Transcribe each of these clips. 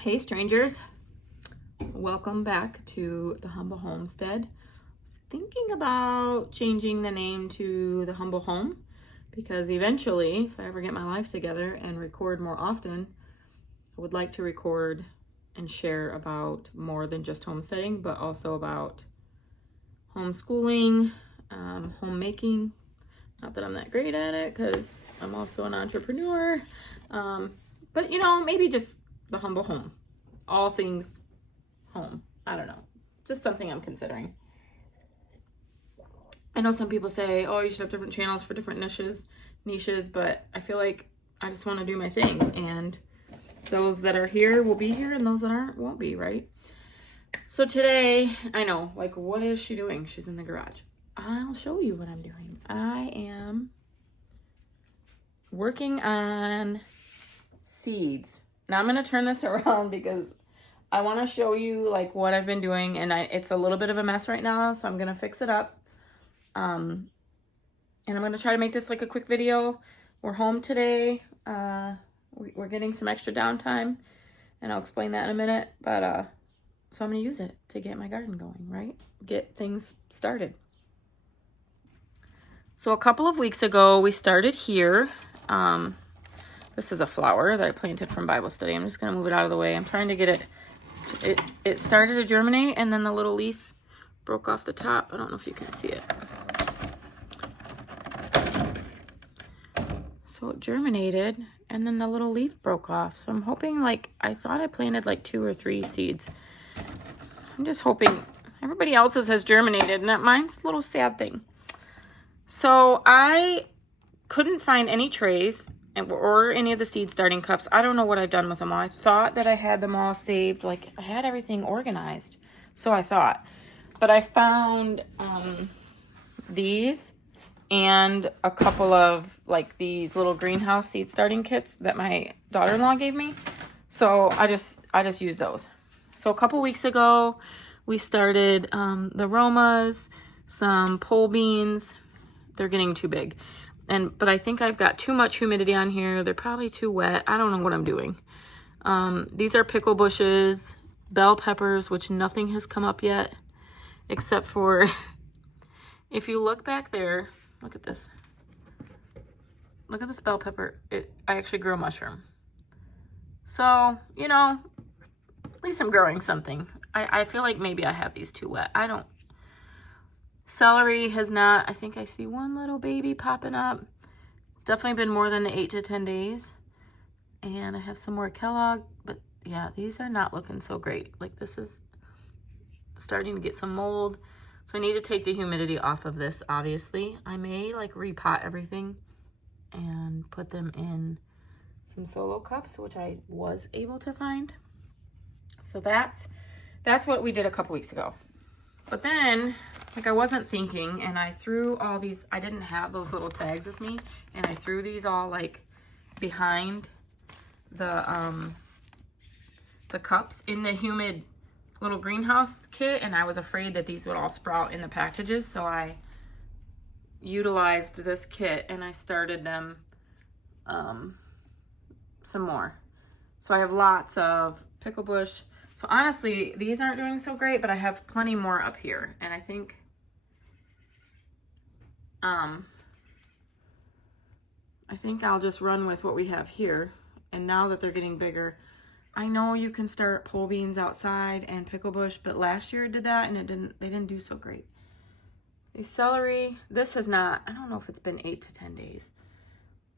Hey strangers, welcome back to the Humble Homestead. I was thinking about changing the name to the Humble Home because eventually, if I ever get my life together and record more often, I would like to record and share about more than just homesteading, but also about homeschooling, homemaking. Not that I'm that great at it because I'm also an entrepreneur, but maybe just the humble home. All things home. I don't know. Just something I'm considering. I know some people say, oh, you should have different channels for different niches, but I feel like I just want to do my thing. And those that are here will be here and those that aren't won't be, right? So today, I know, like, what is she doing? She's in the garage. I'll show you what I'm doing. I am working on seeds. Now I'm going to turn this around because I want to show you like what I've been doing, and it's a little bit of a mess right now, so I'm going to fix it up. And I'm going to try to make this like a quick video. We're home today. We're getting some extra downtime, and I'll explain that in a minute. But so I'm going to use it to get my garden going, right? Get things started. So a couple of weeks ago, we started here. This is a flower that I planted from Bible study. I'm just going to move it out of the way. I'm trying to get it started to germinate, and then the little leaf broke off the top. I don't know if you can see it. So it germinated, and then the little leaf broke off. So I'm hoping, like, I thought I planted like 2 or 3 seeds. I'm just hoping everybody else's has germinated, and mine's a little sad thing. So I couldn't find any trays or any of the seed starting cups. I don't know what I've done with them all. I thought that I had them all saved. Like, I had everything organized. So I thought. But I found these and a couple of, like, these little greenhouse seed starting kits that my daughter-in-law gave me. So I just used those. So a couple weeks ago, we started the Romas, some pole beans. They're getting too big. But I think I've got too much humidity on here. They're probably too wet. I don't know what I'm doing. These are pickle bushes, bell peppers, which nothing has come up yet, except for, if you look back there, look at this. Look at this bell pepper. I actually grew a mushroom. So, at least I'm growing something. I feel like maybe I have these too wet. I don't. Celery has not, I think I see one little baby popping up. It's definitely been more than the 8 to 10 days. And I have some more Kellogg, but yeah, these are not looking so great. Like, this is starting to get some mold. So I need to take the humidity off of this, obviously. I may like repot everything and put them in some solo cups, which I was able to find. So that's what we did a couple weeks ago. But then, like, I wasn't thinking, and I threw all these, I didn't have those little tags with me, and I threw these all, like, behind the cups in the humid little greenhouse kit, and I was afraid that these would all sprout in the packages, so I utilized this kit, and I started them some more. So I have lots of pickle bush. So honestly, these aren't doing so great, but I have plenty more up here. And I think, I'll just run with what we have here. And now that they're getting bigger, I know you can start pole beans outside and pickle bush, but last year I did that and they didn't do so great. The celery, this has not, I don't know if it's been 8 to 10 days.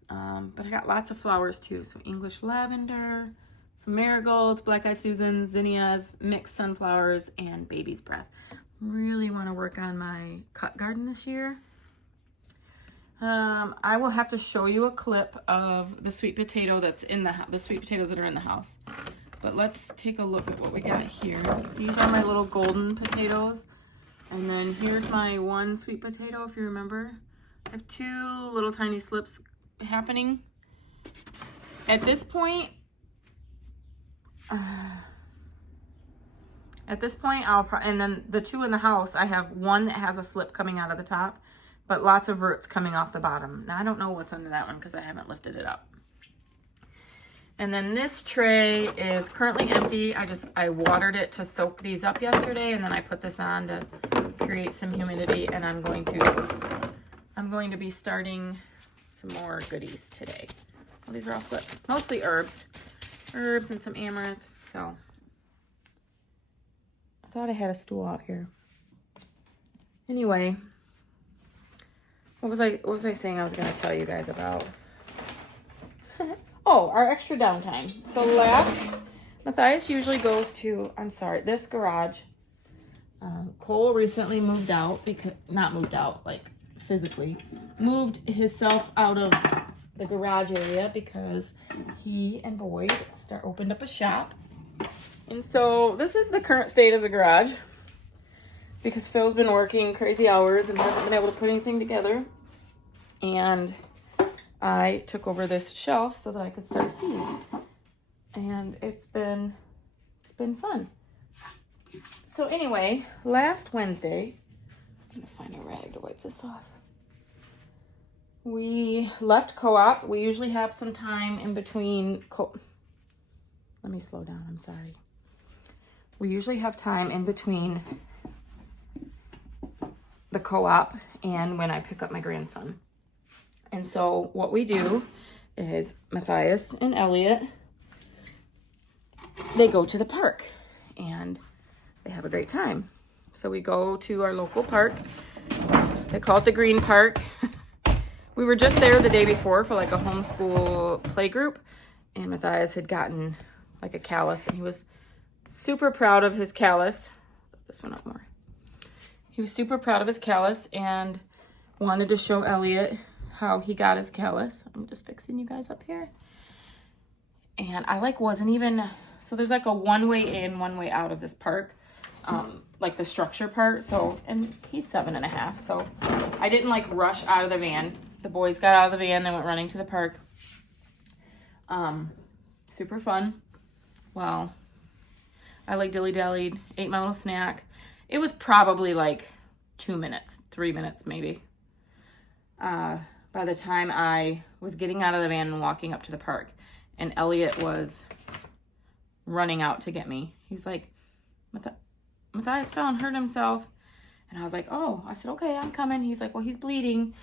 But I got lots of flowers too. So English lavender, some marigolds, black-eyed Susans, zinnias, mixed sunflowers, and baby's breath. Really want to work on my cut garden this year. I will have to show you a clip of the sweet potato that's in the sweet potatoes that are in the house. But let's take a look at what we got here. These are my little golden potatoes. And then here's my one sweet potato, if you remember. I have 2 little tiny slips happening. At this point, and then the 2 in the house, I have one that has a slip coming out of the top, but lots of roots coming off the bottom. Now, I don't know what's under that one because I haven't lifted it up. And then this tray is currently empty. I watered it to soak these up yesterday, and then I put this on to create some humidity, and I'm going to be starting some more goodies today. Oh, these are all flipped. Mostly herbs and some amaranth. So I thought I had a stool out here. Anyway, what was I saying I was going to tell you guys about? Oh, our extra downtime. So Matthias usually goes to, this garage. Cole recently moved out, not moved out, like physically, moved himself out of the garage area because he and Boyd opened up a shop. And so this is the current state of the garage because Phil's been working crazy hours and hasn't been able to put anything together. And I took over this shelf so that I could start seeds. And it's been fun. So anyway, last Wednesday, I'm gonna find a rag to wipe this off. We left co-op. We usually have some time in between let me slow down, I'm sorry. We usually have time in between the co-op and when I pick up my grandson. And so what we do is Matthias and Elliot, they go to the park and they have a great time. So we go to our local park. They call it the Green Park. We were just there the day before for like a homeschool play group, and Matthias had gotten like a callus, and he was super proud of his callus. Put this one up more. He was super proud of his callus and wanted to show Elliot how he got his callus. I'm just fixing you guys up here. And I wasn't even, so there's like a one way in, one way out of this park. Like the structure part. So, and he's 7.5. So I didn't rush out of the van. The boys got out of the van. They went running to the park. Super fun. Well, I dilly-dallied, ate my little snack. It was probably 2 minutes, 3 minutes maybe. By the time I was getting out of the van and walking up to the park, and Elliot was running out to get me. He was like, Matthias fell and hurt himself. And I was like, oh, I said, okay, I'm coming. He's like, well, he's bleeding.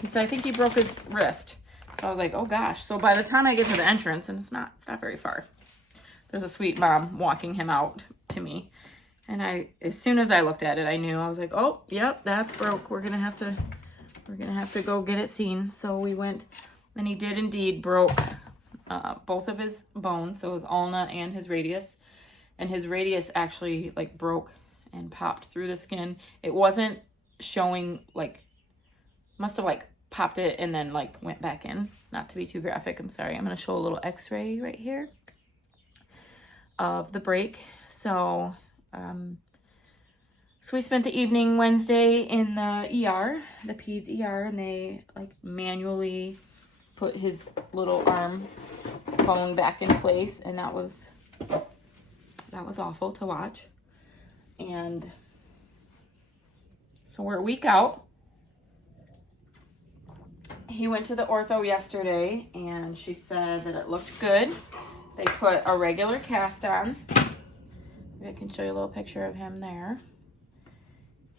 He said, I think he broke his wrist. So I was like, oh gosh. So by the time I get to the entrance, and it's not very far, there's a sweet mom walking him out to me. And as soon as I looked at it, I knew. I was like, oh, yep, that's broke. We're gonna have to go get it seen. So we went, and he did indeed broke both of his bones, so his ulna and his radius. And his radius actually broke and popped through the skin. It wasn't showing, must have popped it and then went back in. Not to be too graphic, I'm sorry. I'm gonna show a little x-ray right here of the break. So we spent the evening Wednesday in the ER, the peds ER, and they manually put his little arm bone back in place, and that was awful to watch. And so we're a week out. He went to the ortho yesterday, and she said that it looked good. They put a regular cast on. Maybe I can show you a little picture of him there.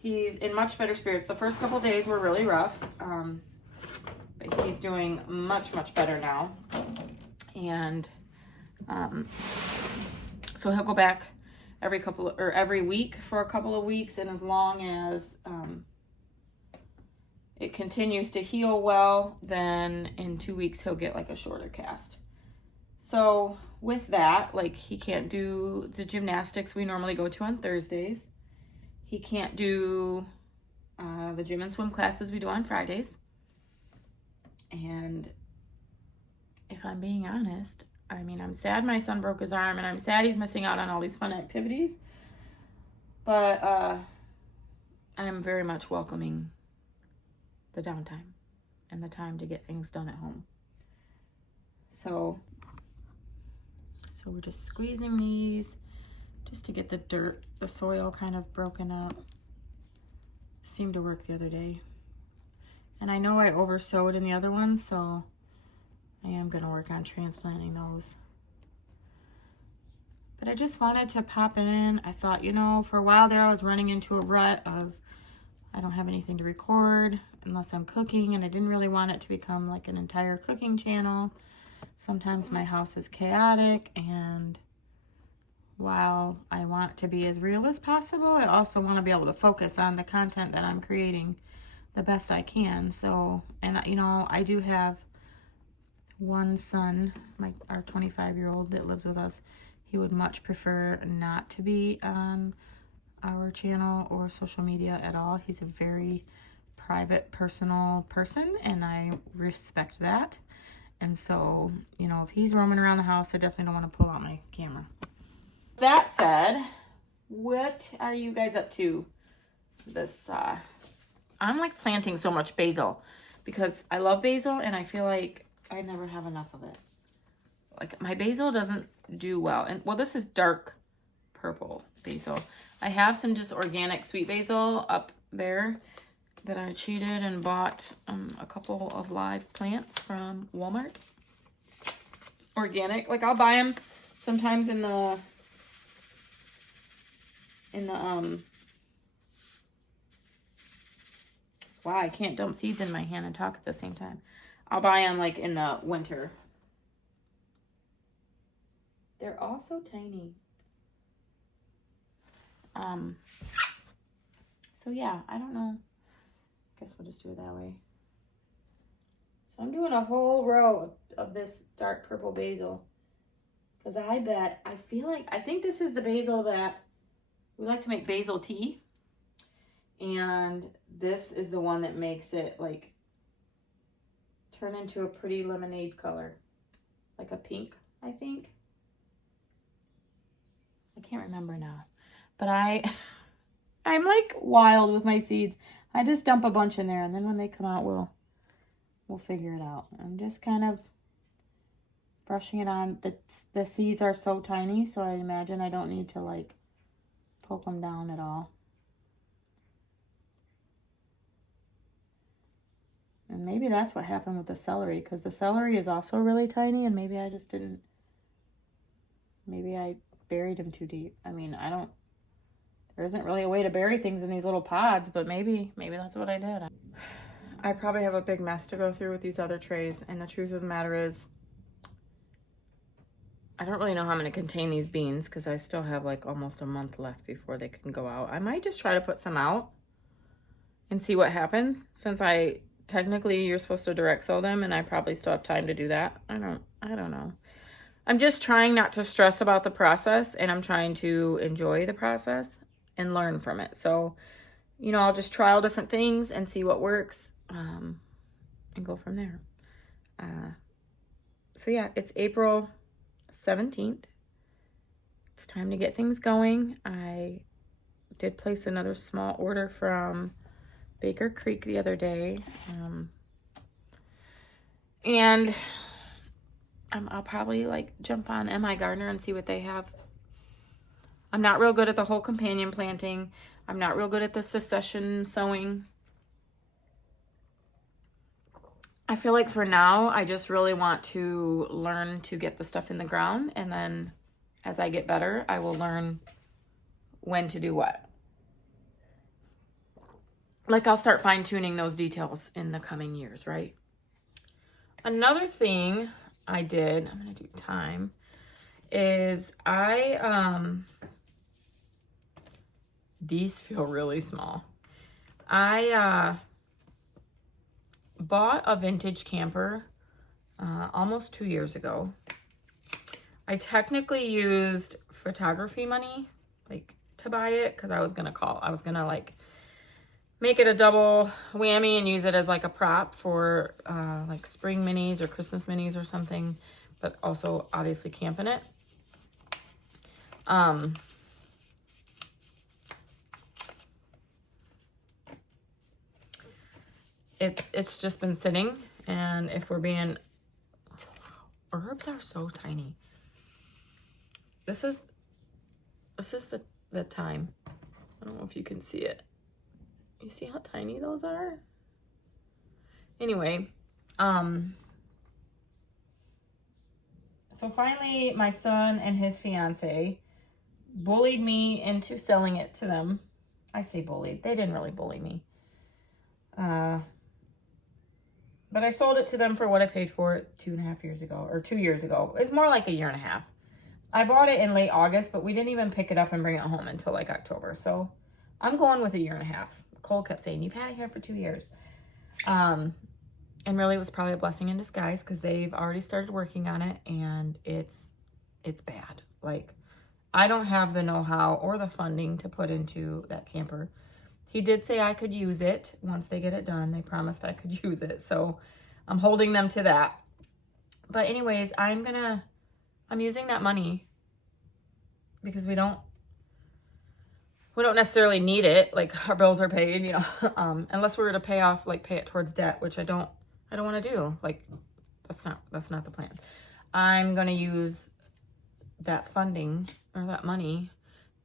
He's in much better spirits. The first couple days were really rough, but he's doing much better now. And so he'll go back every week for a couple of weeks, and as long as it continues to heal well, then in 2 weeks he'll get a shorter cast. So with that, he can't do the gymnastics we normally go to on Thursdays. He can't do the gym and swim classes we do on Fridays. And if I'm being honest, I'm sad my son broke his arm, and I'm sad he's missing out on all these fun activities. But I'm very much welcoming the downtime and the time to get things done at home. So we're just squeezing these just to get the soil kind of broken up. Seemed to work the other day. And I know I oversowed in the other one, so I I am going to work on transplanting those. But I just wanted to pop it in. I thought, you know, for a while there I was running into a rut of I don't have anything to record unless I'm cooking, and I didn't really want it to become like an entire cooking channel. Sometimes my house is chaotic, and while I want to be as real as possible, I also want to be able to focus on the content that I'm creating the best I can. So, and you know, I do have one son, our 25-year-old that lives with us. He would much prefer not to be on our channel or social media at all. He's a very private, personal person, and I respect that. And so, you know, if he's roaming around the house, I definitely don't want to pull out my camera. That said, what are you guys up to this? I'm like planting so much basil because I love basil and I feel like I never have enough of it. Like my basil doesn't do well. And well, this is dark purple basil. I have some just organic sweet basil up there that I cheated and bought a couple of live plants from Walmart. Organic. Like I'll buy them sometimes in the wow, I can't dump seeds in my hand and talk at the same time. I'll buy them like in the winter. They're all so tiny. So yeah, I don't know. Guess we'll just do it that way. So I'm doing a whole row of this dark purple basil. Because I think this is the basil that we like to make basil tea. And this is the one that makes it like turn into a pretty lemonade color. Like a pink, I think. I can't remember now. But I'm like wild with my seeds. I just dump a bunch in there, and then when they come out, we'll figure it out. I'm just kind of brushing it on. The seeds are so tiny, so I imagine I don't need to like poke them down at all. And maybe that's what happened with the celery, because the celery is also really tiny, and maybe I just didn't, maybe I buried them too deep. I mean, there isn't really a way to bury things in these little pods, but maybe that's what I did. I probably have a big mess to go through with these other trays, and the truth of the matter is, I don't really know how I'm going to contain these beans because I still have like almost a month left before they can go out. I might just try to put some out and see what happens, since technically you're supposed to direct sow them, and I probably still have time to do that. I don't know. I'm just trying not to stress about the process, and I'm trying to enjoy the process and learn from it. So, you know, I'll just trial different things and see what works, and go from there. So yeah, it's April 17th. It's time to get things going. I did place another small order from Baker Creek the other day. And I'll probably like jump on MI Gardener and see what they have. I'm not real good at the whole companion planting. I'm not real good at the succession sowing. I feel like for now, I just really want to learn to get the stuff in the ground. And then as I get better, I will learn when to do what. Like I'll start fine tuning those details in the coming years, right? Another thing I did, I'm going to do time, is these feel really small. I bought a vintage camper almost 2 years ago. I technically used photography money like to buy it because I was gonna like make it a double whammy and use it as like a prop for like spring minis or Christmas minis or something, but also obviously camp in it. It's just been sitting, and if we're being, herbs are so tiny. This is the thyme. I don't know if you can see it. You see how tiny those are? Anyway, So finally, my son and his fiance bullied me into selling it to them. I say bullied. They didn't really bully me. But I sold it to them for what I paid for it 2.5 years ago, or 2 years ago. It's more like 1.5 years. I bought it in late August, but we didn't even pick it up and bring it home until like October. So I'm going with 1.5 years. Cole kept saying, you've had it here for 2 years. And really it was probably a blessing in disguise because they've already started working on it, and it's bad. Like, I don't have the know-how or the funding to put into that camper. He did say I could use it once they get it done. They promised I could use it. So I'm holding them to that. But anyways, I'm using that money because we don't necessarily need it. Like, our bills are paid, you know, unless we were to pay it towards debt, which I don't want to do. Like, that's not the plan. I'm going to use that funding or that money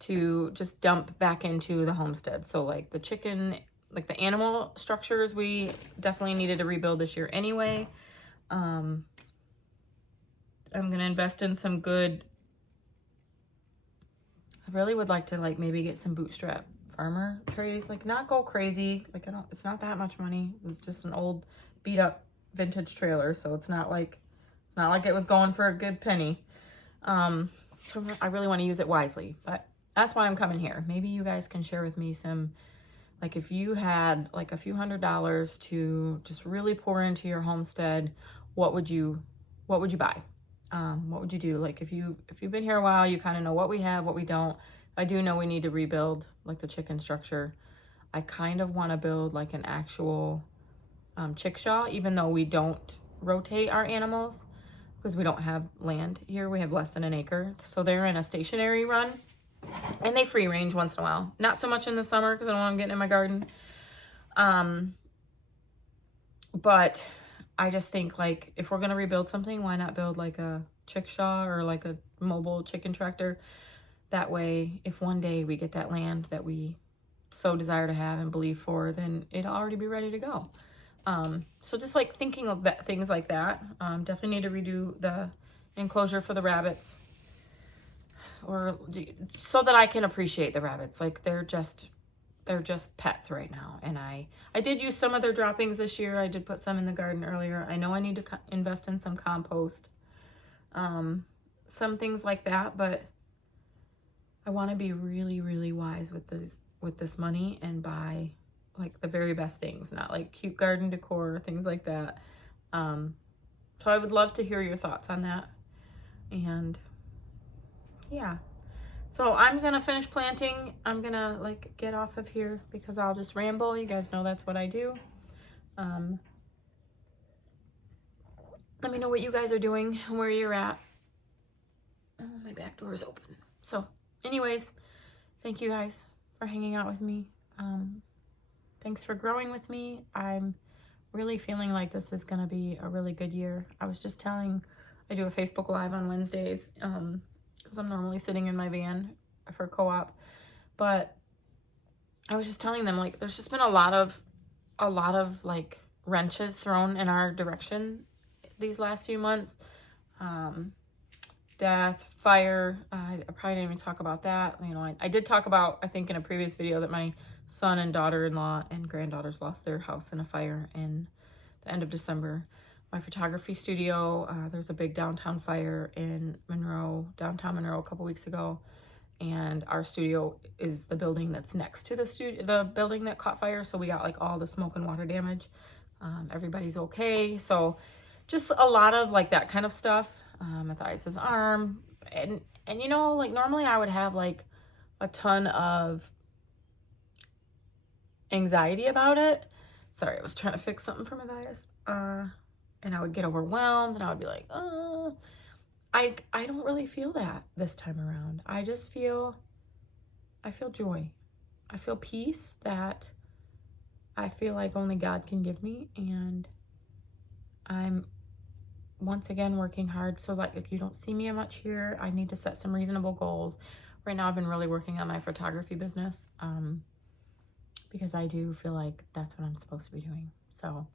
to just dump back into the homestead. So like the chicken, like the animal structures, we definitely needed to rebuild this year anyway. I'm going to invest in some good, I really would like to like maybe get some bootstrap farmer trays, like not go crazy. Like it's not that much money. It was just an old beat up vintage trailer. So it's not like it was going for a good penny. So I really want to use it wisely, but that's why I'm coming here. Maybe you guys can share with me some, like if you had like a few $100s to just really pour into your homestead, what would you buy? What would you do? Like if you've been here a while, you kind of know what we have, what we don't. I do know we need to rebuild like the chicken structure. I kind of want to build like an actual chickshaw, even though we don't rotate our animals because we don't have land here. We have less than 1 acre. So they're in a stationary run and they free range once in a while. Not so much in the summer because I don't want them getting in my garden. But I just think like if we're going to rebuild something, why not build like a chickshaw or like a mobile chicken tractor? That way, if one day we get that land that we so desire to have and believe for, then it'll already be ready to go. So just like thinking of that, things like that. Definitely need to redo the enclosure for the rabbits, or so that I can appreciate the rabbits. Like they're just pets right now. And I did use some of their droppings this year. I did put some in the garden earlier. I know I need to invest in some compost, some things like that, but I want to be really, really wise with this money and buy like the very best things, not like cute garden decor, things like that. So I would love to hear your thoughts on that. And yeah, so I'm gonna finish planting. I'm gonna like get off of here because I'll just ramble. You guys know that's what I do. Let me know what you guys are doing and where you're at. Oh, my back door is open. So anyways, thank you guys for hanging out with me. Thanks for growing with me. I'm really feeling like this is going to be a really good year. I was just telling, I do a Facebook Live on Wednesdays because I'm normally sitting in my van for co-op. But I was just telling them, like, there's just been a lot of like wrenches thrown in our direction these last few months. Death, fire. I probably didn't even talk about that. You know, I did talk about, I think in a previous video, that my son and daughter-in-law and granddaughters lost their house in a fire in the end of December. My photography studio, there's a big downtown fire in downtown Monroe a couple weeks ago. And our studio is the building that's next to the building that caught fire. So we got like all the smoke and water damage. Everybody's okay. So just a lot of like that kind of stuff. Matthias's arm. And you know, like normally I would have like a ton of anxiety about it. Sorry, I was trying to fix something for Matthias. And I would get overwhelmed and I would be like, I don't really feel that this time around. I feel joy. I feel peace that I feel like only God can give me. And I'm once again working hard so that if you don't see me much here, I need to set some reasonable goals. Right now I've been really working on my photography business because I do feel like that's what I'm supposed to be doing. So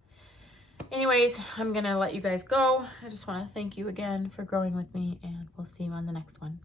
Anyways, I'm gonna let you guys go. I just want to thank you again for growing with me, and we'll see you on the next one.